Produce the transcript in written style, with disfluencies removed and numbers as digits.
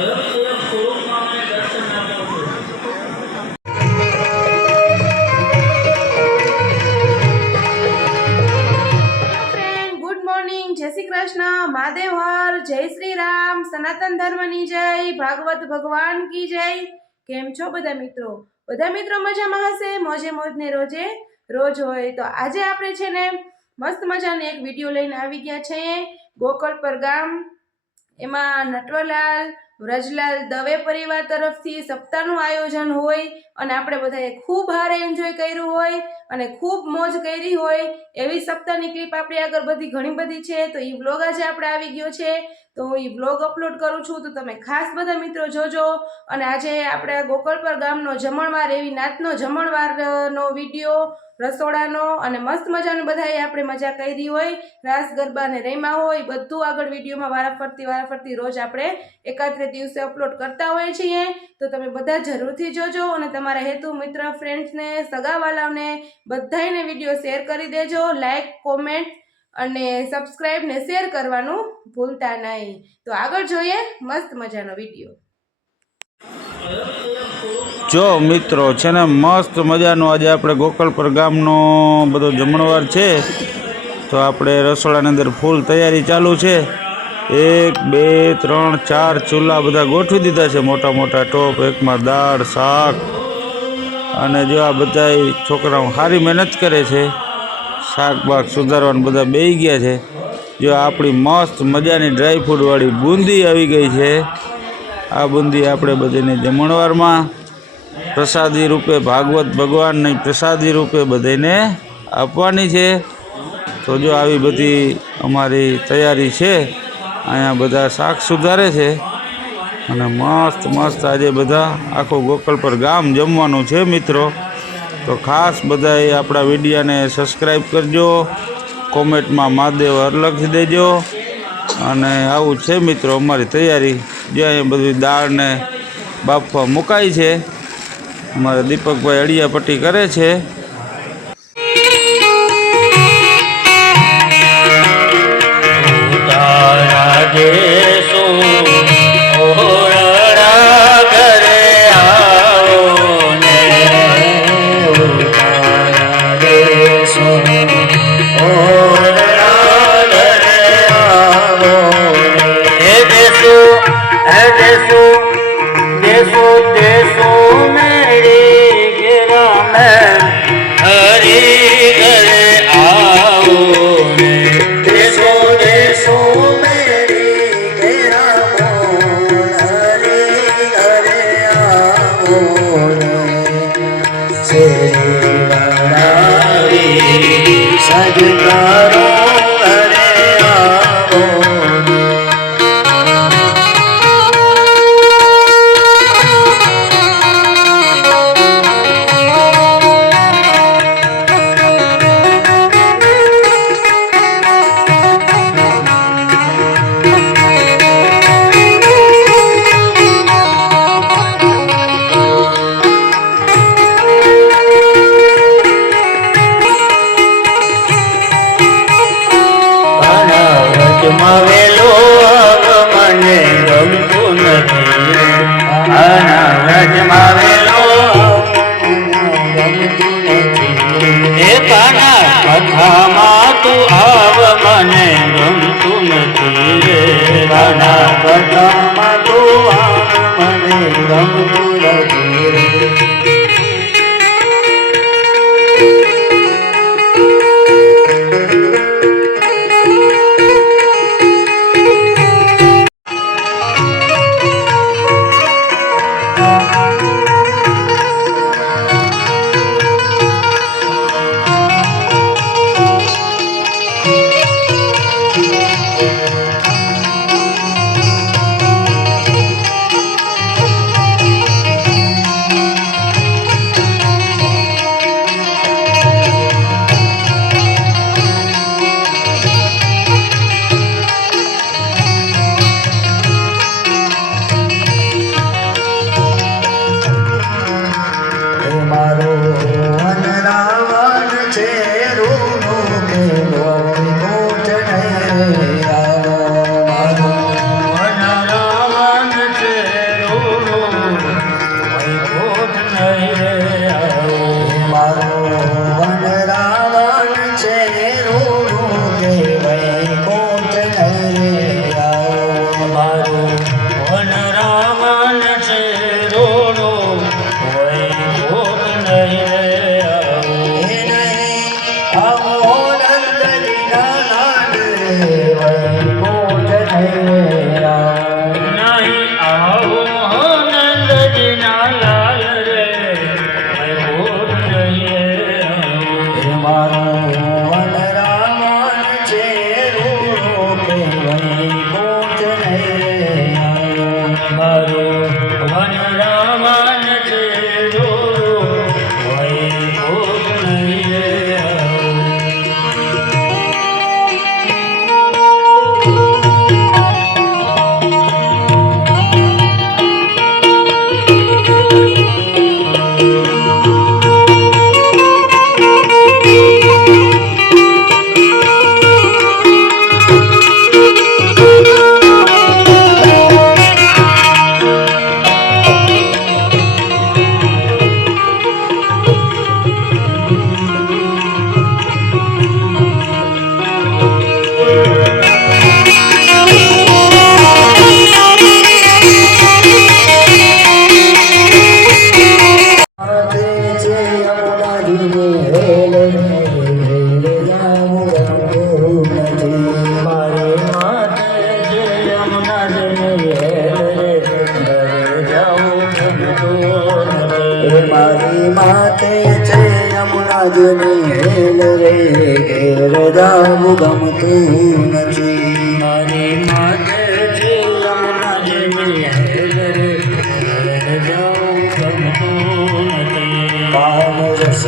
Good morning, જય શ્રી કૃષ્ણ, મહાદેવ હર, જય શ્રી રામ, સનાતન ધર્મની જય, ભાગવત ભગવાન કી જય। કેમ છો બધા મિત્રો? બધા મિત્રો મજામાં હશે, મોજે મોજને રોજે રોજ હોય। તો આજે આપણે છે ને મસ્ત મજાનો એક વિડીયો લઈને આવી ગયા છીએ ગોકળપર ગામ। એમાં નટવરલાલ વ્રજલાલ દવે પરિવાર તરફથી સપ્તાહનું આયોજન હોય અને આપણે બધાએ ખૂબ હારે એન્જોય કર્યું હોય અને ખૂબ મોજ કરી હોય એવી સપ્તાહની ક્લિપ આપણી આગળ બધી ઘણી બધી છે। તો એ વ્લોગ આજે આપણે આવી ગયો છે, તો હું એ વ્લોગ અપલોડ કરું છું, તો તમે ખાસ બધા મિત્રો જોજો। અને આજે આપણે ગોકળપર ગામનો જમણવાર, એવી નાતનો જમણવારનો વિડીયો, રસોડાનો, અને મસ્ત મજાનું બધાએ આપણે મજા કરી હોય, રાસ ગરબા ને રમ્યા હોય, બધું આગળ વિડીયોમાં વારાફરતી રોજ આપણે એકાત્રે દિવસે અપલોડ કરતા હોઈએ છીએ। તો તમે બધા જરૂરથી જોજો અને તમારા હેતુ મિત્ર, ફ્રેન્ડ્સને, સગાવાલાઓને બધાને વિડીયો શેર કરી દેજો। લાઈક, કોમેન્ટ અને સબસ્ક્રાઇબ ને શેર કરવાનું ભૂલતા નહીં। તો આગળ જોઈએ મસ્ત મજાનો વિડીયો। જો મિત્રો છે ને મસ્ત મજાનો આજે આપણે ગોકળપર ગામનો બધો જમણવાર છે, તો આપણે રસોડાની અંદર ફૂલ તૈયારી ચાલુ છે। 1 2 3 4 ચૂલા બધા ગોઠવી દીધા છે, મોટા મોટા ટોપ, એકમાં દાળ, શાક, અને જો આ બધા છોકરાઓ સારી મહેનત કરે છે, શાક બાક સુધારવાનું બધા બેસી ગયા છે। જો આપણી મસ્ત મજાની ડ્રાય ફ્રૂટવાળી બૂંદી આવી ગઈ છે। આ બૂંદી આપણે બધાને જમણવારમાં પ્રસાદી રૂપે, ભાગવત ભગવાનની પ્રસાદી રૂપે બધાને આપવાની છે। તો જો આવી બધી અમારી તૈયારી છે। અહીંયા બધા શાક સુધારે છે અને મસ્ત મસ્ત આજે બધા આખું ગોકળપર ગામ જમવાનું છે મિત્રો। તો ખાસ બધાએ આપણા વિડીયોને સબસ્ક્રાઈબ કરજો, કોમેન્ટમાં મહાદેવ હર લખી દેજો। અને આવું છે મિત્રો અમારી તૈયારી। જે અહીંયા બધી દાળને બાફવા મુકાઈ છે, અમારા દીપકભાઈ અડિયાપટ્ટી કરે છે। વન રાવણ છે રોડો વૈકુંઠ નહીં આવો આવો નંદજીના લાડ વૈકુંઠ નહીં આવો નહીં આવો નંદજીના લાલ રે વૈકુંઠ નહીં આવો મારો વન રાવણ છે રોડો કે વૈકુંઠ નહીં આવો મારો વન રાવણ છે રોડો વૈકુંઠ નહીં આવો મારી માતે છે યમુના જની હેલ રે ઘેર જાવું ગમતું નથી મારી માતે છે યમુના જની હેલ રે ઘેર જાવું ગમતું નથી કામ રસ